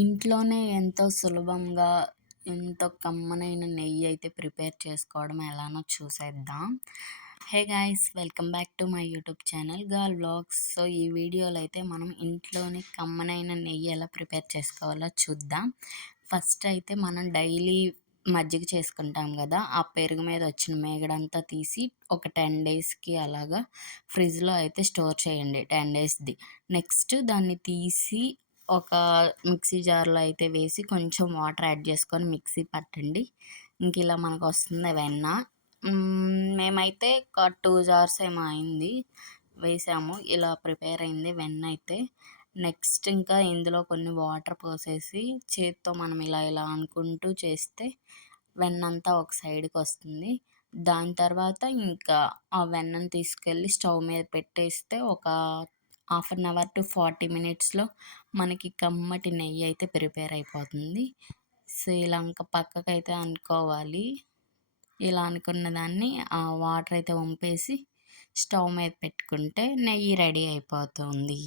ఇంట్లోనే ఎంతో సులభంగా, ఎంతో కమ్మనైన నెయ్యి అయితే ప్రిపేర్ చేసుకోవడం ఎలానో చూసేద్దాం. Hey guys, welcome back to my YouTube channel girl vlogs. So ఈ వీడియోలో అయితే మనం ఇంట్లోనే కమ్మనైన నెయ్యి ఎలా ప్రిపేర్ చేసుకోవాలో చూద్దాం. ఫస్ట్ అయితే మనం డైలీ మజ్జిగ చేసుకుంటాం కదా, ఆ పెరుగు మీద వచ్చిన మేగడంతా తీసి ఒక 10 డేస్కి అలాగా ఫ్రిడ్జ్లో అయితే స్టోర్ చేయండి, 10 డేస్ది. నెక్స్ట్ దాన్ని తీసి ఒక మిక్సీ జార్లో అయితే వేసి కొంచెం వాటర్ యాడ్ చేసుకొని మిక్సీ పట్టండి. ఇంక ఇలా మనకు వస్తుంది వెన్న. మేమైతే ఒక 2 జార్స్ ఏమో అయింది వేసాము. ఇలా ప్రిపేర్ అయింది వెన్న అయితే. నెక్స్ట్ ఇంకా ఇందులో కొన్ని వాటర్ పోసేసి చేత్తో మనం ఇలా ఇలా అనుకుంటూ చేస్తే వెన్నంతా ఒక సైడ్కి వస్తుంది. దాని తర్వాత ఇంకా ఆ వెన్నను తీసుకెళ్ళి స్టవ్ మీద పెట్టేస్తే ఒక హాఫ్ అన్ అవర్ టు 40 మినిట్స్లో మనకి కమ్మటి నెయ్యి అయితే ప్రిపేర్ అయిపోతుంది. సో ఇలా ఇంకా పక్కకైతే అనుకోవాలి. ఇలా అనుకున్న దాన్ని ఆ వాటర్ అయితే వంపేసి స్టవ్ మీద పెట్టుకుంటే నెయ్యి రెడీ అయిపోతుంది.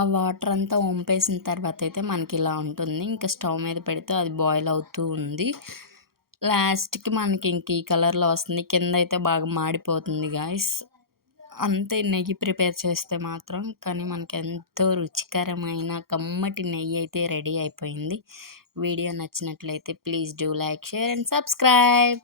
ఆ వాటర్ అంతా వంపేసిన తర్వాత అయితే మనకి ఇలా ఉంటుంది. ఇంకా స్టవ్ మీద పెడితే అది బాయిల్ అవుతూ ఉంది. లాస్ట్కి మనకి ఇంక ఈ కలర్లో వస్తుంది. కింద అయితే బాగా మాడిపోతుంది గాయస్. అంతే నెయ్యి ప్రిపేర్ చేస్తే మాత్రం. కానీ మనకి ఎంతో రుచికరమైన కమ్మటి నెయ్యి అయితే రెడీ అయిపోయింది. వీడియో నచ్చినట్లయితే please do like, share and subscribe.